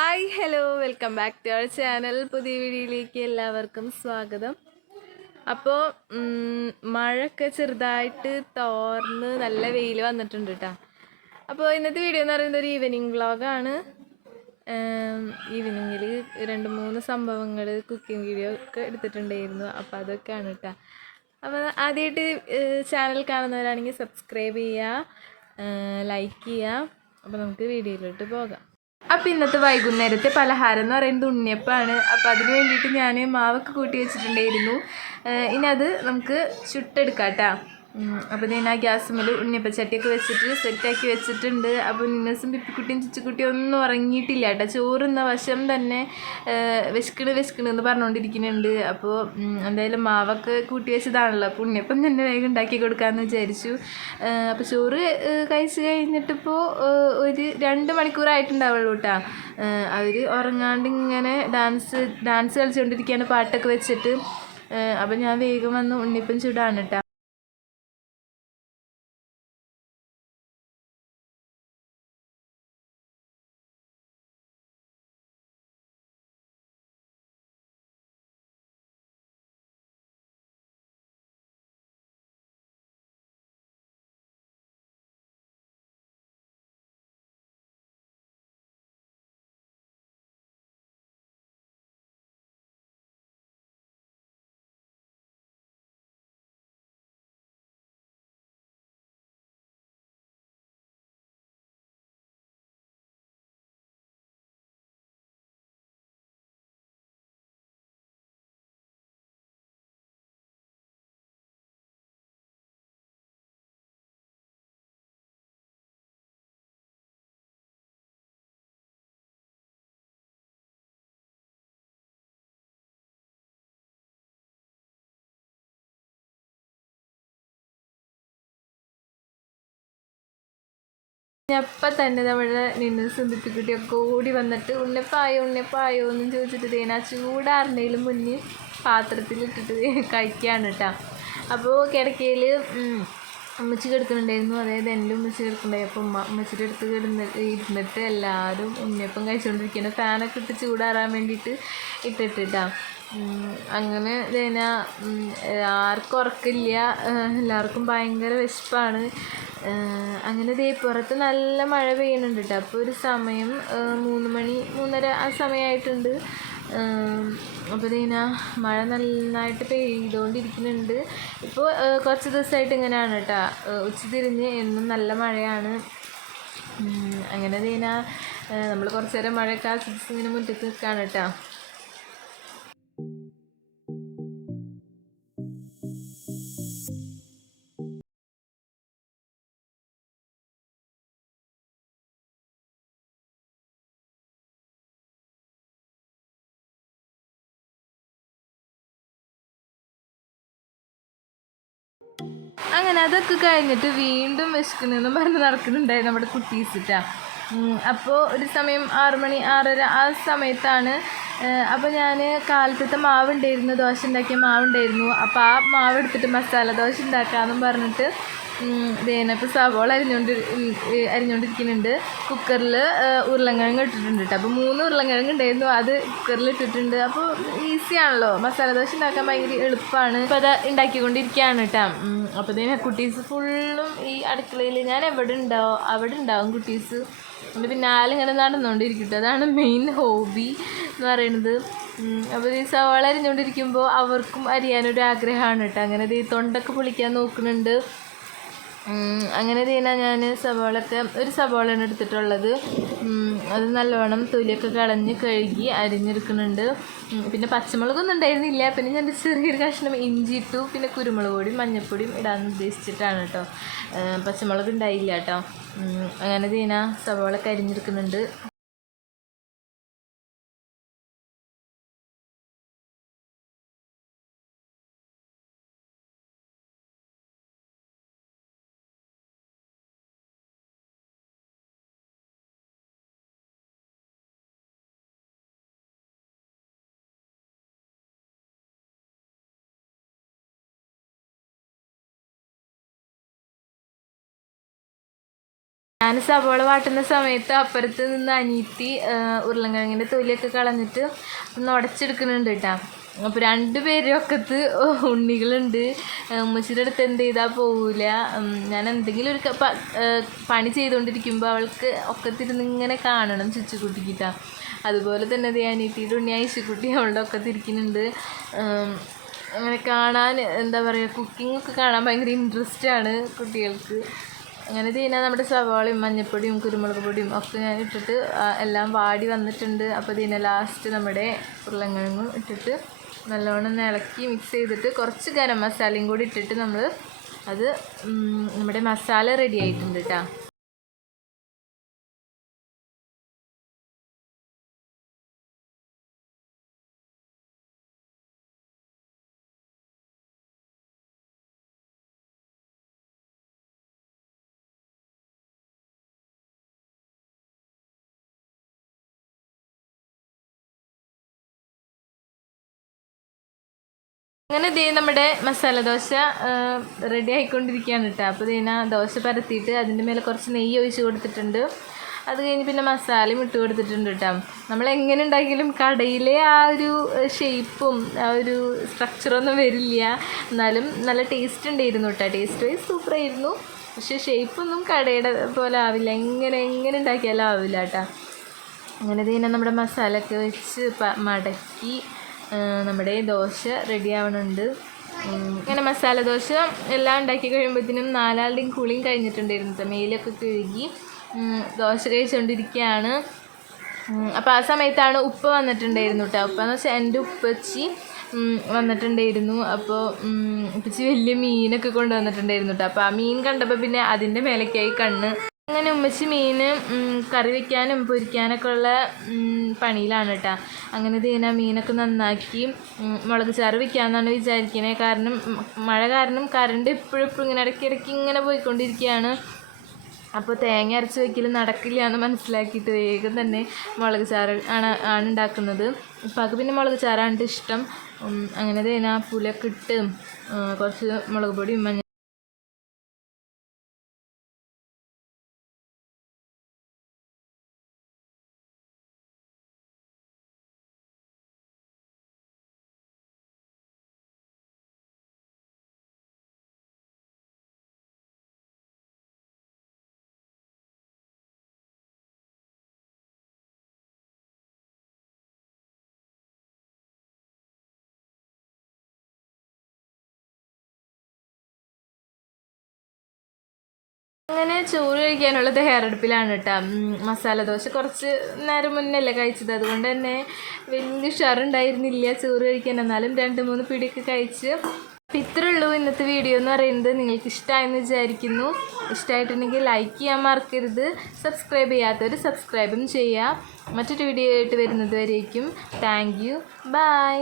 Hi hello welcome back to our channel പുതിയ വീഡിയോയിലേക്ക് എല്ലാവർക്കും സ്വാഗതം. അപ്പോൾ മഴയൊക്കെ ചെറുതായിട്ട് തോർന്ന് നല്ല വെയിൽ വന്നിട്ടുണ്ട് കേട്ടോ അപ്പോൾ ഇന്നത്തെ വീഡിയോ എന്ന് പറയുന്നത് ഒരു ഈവനിങ് വ്ളോഗാണ് ഈവനിങ്ങിൽ രണ്ട് മൂന്ന് സംഭവങ്ങൾ കുക്കിംഗ് വീഡിയോ ഒക്കെ എടുത്തിട്ടുണ്ടായിരുന്നു. അപ്പോൾ അതൊക്കെയാണ് കേട്ടോ അപ്പോൾ ആദ്യമായിട്ട് ചാനൽ കാണുന്നവരാണെങ്കിൽ സബ്സ്ക്രൈബ് ചെയ്യുക ലൈക്ക് ചെയ്യുക അപ്പോൾ നമുക്ക് വീഡിയോയിലോട്ട് പോകാം. അപ്പം ഇന്നത്തെ വൈകുന്നേരത്തെ പലഹാരം എന്ന് പറയുന്നത് ഉണ്ണിയപ്പമാണ്. അപ്പോൾ അതിന് വേണ്ടിയിട്ട് ഞാൻ മാവൊക്കെ കൂട്ടി വെച്ചിട്ടുണ്ടായിരുന്നു. ഇനി അത് നമുക്ക് ചുട്ടെടുക്കാം കേട്ടോ അപ്പോൾ ഞാൻ ആ ഗ്യാസ് ഉണ്ണിയപ്പം ഉണ്ണിയപ്പച്ചട്ടിയൊക്കെ വെച്ചിട്ട് സെറ്റാക്കി വെച്ചിട്ടുണ്ട്. അപ്പോൾ നിന്നസും പിപ്പിക്കുട്ടിയും ചുച്ചുക്കുട്ടിയും ഒന്നും ഉറങ്ങിയിട്ടില്ല കേട്ടോ. ചോറുന്ന വശം തന്നെ വിശക്കണ് വിശക്കണ് എന്ന് പറഞ്ഞുകൊണ്ടിരിക്കുന്നുണ്ട് അപ്പോൾ എന്തായാലും മാവൊക്കെ കൂട്ടി വെച്ചതാണല്ലോ. അപ്പോൾ ഉണ്ണിയപ്പം തന്നെ വേഗം ഉണ്ടാക്കി കൊടുക്കാമെന്ന് വിചാരിച്ചു. അപ്പോൾ ചോറ് കഴിച്ച് കഴിഞ്ഞിട്ടിപ്പോൾ ഒരു രണ്ട് മണിക്കൂറായിട്ടുണ്ടാവുള്ളൂ കേട്ടോ അവർ ഉറങ്ങാണ്ട് ഇങ്ങനെ ഡാൻസ് ഡാൻസ് കളിച്ചുകൊണ്ടിരിക്കുകയാണ് പാട്ടൊക്കെ വെച്ചിട്ട്. അപ്പം ഞാൻ വേഗം വന്ന് ഉണ്ണിപ്പം ചൂടാണ് കേട്ടോ അപ്പം തന്നെ നമ്മുടെ നിന്ന് സുന്ദിപ്പിക്കുട്ടിയൊക്കെ ഓടി വന്നിട്ട് ഉണ്ണിപ്പായോ ഉണ്ണിപ്പായോ എന്നും ചോദിച്ചിട്ട് തേന ചൂടാറിന്റെയിലും മുന്നിൽ പാത്രത്തിലിട്ടിട്ട് കഴിക്കുകയാണ് കേട്ടോ. അപ്പോൾ കിടക്കയിൽ ഉമ്മച്ചി കിടക്കുന്നുണ്ടായിരുന്നു. അതായത് എന്റെ ഉമ്മച്ചി കിടക്കുന്നുണ്ടായി. അപ്പോൾ ഉമ്മ ഉമ്മച്ചിയുടെ അടുത്ത് കിടന്ന് ഇരുന്നിട്ട് എല്ലാവരും ഉണ്ണിയപ്പം കഴിച്ചുകൊണ്ടിരിക്കുകയാണ്. ഫാനൊക്കെ ഇട്ട് ചൂടാറാൻ വേണ്ടിയിട്ട് ഇട്ടിട്ടിട്ടാ അങ്ങനെ തേന ആർക്കും ഉറക്കില്ല. എല്ലാവർക്കും ഭയങ്കര വിശപ്പാണ്. അങ്ങനെ ദേ പുറത്ത് നല്ല മഴ പെയ്യുന്നുണ്ട് കേട്ടോ അപ്പോൾ ഒരു സമയം മൂന്ന് മണി മൂന്നര ആ സമയമായിട്ടുണ്ട് അപ്പോൾ ദീന മഴ നന്നായിട്ട് പെയ്തുകൊണ്ടിരിക്കുന്നുണ്ട് ഇപ്പോൾ കുറച്ച് ദിവസമായിട്ട് ഇങ്ങനെയാണ് കേട്ടോ ഉച്ച തിരിഞ്ഞ് എന്നും നല്ല മഴയാണ്. അങ്ങനെ ദീന നമ്മൾ കുറച്ച് നേരം മഴയൊക്കെ ആസ്വദിച്ച് ഇങ്ങനെ മുറ്റത്ത് നിൽക്കുകയാണ് കേട്ടോ അങ്ങനെ അതൊക്കെ കഴിഞ്ഞിട്ട് വീണ്ടും വിശക്കുന്ന പറഞ്ഞ് നടക്കുന്നുണ്ടായി നമ്മുടെ കുട്ടീസിട്ടാ അപ്പോൾ ഒരു സമയം ആറ് മണി ആറര ആ സമയത്താണ് അപ്പോൾ ഞാൻ കാലത്തത്തെ മാവ് ഉണ്ടായിരുന്നു ദോശ ഉണ്ടാക്കിയ മാവ് ഉണ്ടായിരുന്നു അപ്പോൾ ആ മാവ് എടുത്തിട്ട് മസാല ദോശ ഉണ്ടാക്കാമെന്നും പറഞ്ഞിട്ട് ദേനപ്പോൾ സവോള അരിഞ്ഞുകൊണ്ട് അരിഞ്ഞുകൊണ്ടിരിക്കുന്നുണ്ട് കുക്കറിൽ ഉരുളക്കിഴങ്ങ് ഇട്ടിട്ടുണ്ട് കേട്ടോ അപ്പോൾ മൂന്ന് ഉരുളക്കിഴങ്ങ് ഉണ്ടായിരുന്നു അത് കുക്കറിൽ ഇട്ടിട്ടുണ്ട്. അപ്പോൾ ഈസി ആണല്ലോ. മസാല ദോശ ഉണ്ടാക്കാൻ ഭയങ്കര എളുപ്പമാണ് അപ്പോൾ അത് ഉണ്ടാക്കിക്കൊണ്ടിരിക്കുകയാണ് കേട്ടോ അപ്പോൾ ഇതിന് കുട്ടീസ് ഫുള്ളും ഈ അടുക്കളയിൽ ഞാൻ എവിടെ ഉണ്ടാവും അവിടെ ഉണ്ടാവും കുട്ടീസ്. എന്റെ പിന്നാലെ ഇങ്ങനെ നടന്നുകൊണ്ടിരിക്കട്ടെ അതാണ് മെയിൻ ഹോബി എന്ന് പറയുന്നത് അപ്പോൾ ഈ സവാള അരിഞ്ഞുകൊണ്ടിരിക്കുമ്പോൾ അവർക്കും അരിയാനൊരു ആഗ്രഹമാണ് കേട്ടോ അങ്ങനെ ഇത് തൊണ്ടൊക്കെ പൊളിക്കാൻ നോക്കുന്നുണ്ട്. അങ്ങനെ ചെയ്യുന്ന ഞാൻ സവാളൊക്കെ ഒരു സവാളയാണ് എടുത്തിട്ടുള്ളത്. അത് നല്ലവണ്ണം തൊലിയൊക്കെ കളഞ്ഞ് കഴുകി അരിഞ്ഞെടുക്കുന്നുണ്ട്. പിന്നെ പച്ചമുളകൊന്നും ഉണ്ടായിരുന്നില്ല. പിന്നെ ഞാൻ ചെറിയൊരു കഷ്ണം ഇഞ്ചി ഇട്ടു. പിന്നെ കുരുമുളക് പൊടിയും മഞ്ഞൾപ്പൊടിയും ഇടാൻ ഉദ്ദേശിച്ചിട്ടാണ് കേട്ടോ പച്ചമുളക് ഉണ്ടായില്ല കേട്ടോ അങ്ങനെ ചെയ്യുന്ന സവാളൊക്കെ അരിഞ്ഞെടുക്കുന്നുണ്ട്. ഞാൻ സവോള വാട്ടുന്ന സമയത്ത് അപ്പുറത്ത് നിന്ന് അനീത്തി ഉരുളങ്കിഴങ്ങിന്റെ തൊലിയൊക്കെ കളഞ്ഞിട്ട് ഒന്ന് ഉടച്ചെടുക്കുന്നുണ്ട് കേട്ടോ അപ്പോൾ രണ്ട് പേരും ഒക്കത്ത് ഉണ്ണികളുണ്ട്. ഉമ്മച്ചിയുടെ അടുത്ത് എന്ത് ചെയ്താൽ പോവില്ല ഞാൻ എന്തെങ്കിലും ഒരു പണി ചെയ്തുകൊണ്ടിരിക്കുമ്പോൾ അവൾക്ക് ഒക്കത്തിരുന്ന് ഇങ്ങനെ കാണണം ചുച്ചുകുട്ടിക്കിട്ടാ. അതുപോലെ തന്നെ അനീത്തിയുടെ ഉണ്ണി ഐശുക്കുട്ടി അവളുടെ ഒക്കത്തിരിക്കുന്നുണ്ട് തിരിക്കുന്നുണ്ട് അങ്ങനെ കാണാൻ എന്താ പറയുക കുക്കിംഗ് ഒക്കെ കാണാൻ ഭയങ്കര ഇൻട്രസ്റ്റ് ആണ് കുട്ടികൾക്ക്. അങ്ങനെ ഇതിനാ നമ്മുടെ സവാളയും മഞ്ഞൾപ്പൊടിയും കുരുമുളക് പൊടിയും ഒക്കെ ഞാൻ ഇട്ടിട്ട് എല്ലാം വാടി വന്നിട്ടുണ്ട്. അപ്പോൾ ഇതിനെ ലാസ്റ്റ് നമ്മുടെ ഉരുളങ്കിഴങ്ങും ഇട്ടിട്ട് നല്ലോണം ഇളക്കി മിക്സ് ചെയ്തിട്ട് കുറച്ച് ഗരം മസാലയും കൂടി ഇട്ടിട്ട് നമ്മൾ അത് നമ്മുടെ മസാല റെഡി ആയിട്ടുണ്ട് കേട്ടോ അങ്ങനെ ദേ നമ്മുടെ മസാല ദോശ റെഡി ആയിക്കൊണ്ടിരിക്കുകയാണ് കേട്ടോ അപ്പോൾ ദീന ദോശ പരത്തിയിട്ട് അതിന്റെ മേലെ കുറച്ച് നെയ്യ് ഒഴിച്ച് കൊടുത്തിട്ടുണ്ട്. അത് കഴിഞ്ഞ് പിന്നെ മസാലയും ഇട്ട് കൊടുത്തിട്ടുണ്ട് കേട്ടോ നമ്മൾ എങ്ങനെ ഉണ്ടാക്കിയാലും കടയിലെ ആ ഒരു ഷേപ്പും ആ ഒരു സ്ട്രക്ചറൊന്നും വരില്ല. എന്നാലും നല്ല ടേസ്റ്റ് ഉണ്ടായിരുന്നു കേട്ടോ ടേസ്റ്റ് വൈസ് സൂപ്പറായിരുന്നു പക്ഷേ ഷേപ്പൊന്നും കടയുടെ പോലെ ആവില്ല. എങ്ങനെ എങ്ങനെ ഉണ്ടാക്കിയാലും ആവില്ല കേട്ടോ അങ്ങനെ ഇതിനെ നമ്മുടെ മസാലയൊക്കെ വെച്ച് മടക്കി നമ്മുടെ ദോശ റെഡി ആവണുണ്ട് ഇങ്ങനെ മസാല ദോശ എല്ലാം ഉണ്ടാക്കി കഴിയുമ്പോഴത്തേനും നാലാളുടെയും കുളിയും കഴിഞ്ഞിട്ടുണ്ടായിരുന്നു ട്ടോ. മേലൊക്കെ കഴുകി ദോശ കഴിച്ചുകൊണ്ടിരിക്കുകയാണ് അപ്പോൾ ആ സമയത്താണ് ഉപ്പ് വന്നിട്ടുണ്ടായിരുന്നു കേട്ടോ ഉപ്പ എന്ന് വെച്ചാൽ എന്റെ ഉപ്പച്ചി വന്നിട്ടുണ്ടായിരുന്നു. അപ്പോൾ ഉപ്പച്ചി വലിയ മീനൊക്കെ കൊണ്ടുവന്നിട്ടുണ്ടായിരുന്നു കേട്ടോ അപ്പോൾ ആ മീൻ കണ്ടപ്പോൾ പിന്നെ അതിന്റെ മേലേക്കായി കണ്ണ് അങ്ങനെ ഉമ്മച്ചി മീൻ കറി വയ്ക്കാനും പൊരിക്കാനൊക്കെ ഉള്ള പണിയിലാണ് കേട്ടോ അങ്ങനെ ഇതിനെ മീനൊക്കെ നന്നാക്കി മുളക് ചാറ് വയ്ക്കാമെന്നാണ് വിചാരിക്കുന്നത് കാരണം മഴ കാരണം കറണ്ട് ഇപ്പോഴും ഇപ്പോഴും ഇങ്ങനെ ഇടയ്ക്ക് ഇടയ്ക്ക് ഇങ്ങനെ പോയിക്കൊണ്ടിരിക്കുകയാണ് അപ്പോൾ തേങ്ങ അരച്ച് വയ്ക്കൽ നടക്കില്ല എന്ന് മനസ്സിലാക്കിയിട്ട് വേഗം തന്നെ മുളക് ചാറ് ആണ് ആണ് ഉണ്ടാക്കുന്നത്. ഉപ്പാക്ക് പിന്നെ മുളക് ചാറാണ് ഇഷ്ടം. അങ്ങനെ തേനാ ഇട്ട് കുറച്ച് മുളക് പൊടിയും മഞ്ഞ അങ്ങനെ ചോറ് കഴിക്കാനുള്ള തയ്യാറെടുപ്പിലാണ് കേട്ടോ മസാല ദോശ കുറച്ച് നേരം മുന്നല്ലേ കഴിച്ചത്. അതുകൊണ്ട് തന്നെ വലിയ ഉഷാറുണ്ടായിരുന്നില്ല ചോറ് കഴിക്കാൻ. എന്നാലും രണ്ട് മൂന്ന് പിടിയൊക്കെ കഴിച്ച്. അപ്പം ഇത്രേ ഉള്ളൂ ഇന്നത്തെ വീഡിയോ എന്ന് പറയുന്നത്. നിങ്ങൾക്ക് ഇഷ്ടമായെന്ന് വിചാരിക്കുന്നു. ഇഷ്ടമായിട്ടുണ്ടെങ്കിൽ ലൈക്ക് ചെയ്യാൻ മറക്കരുത്. സബ്സ്ക്രൈബ് ചെയ്യാത്തവർ സബ്സ്ക്രൈബും ചെയ്യുക മറ്റൊരു വീഡിയോ ആയിട്ട് വരുന്നത് വരേക്കും. Thank you by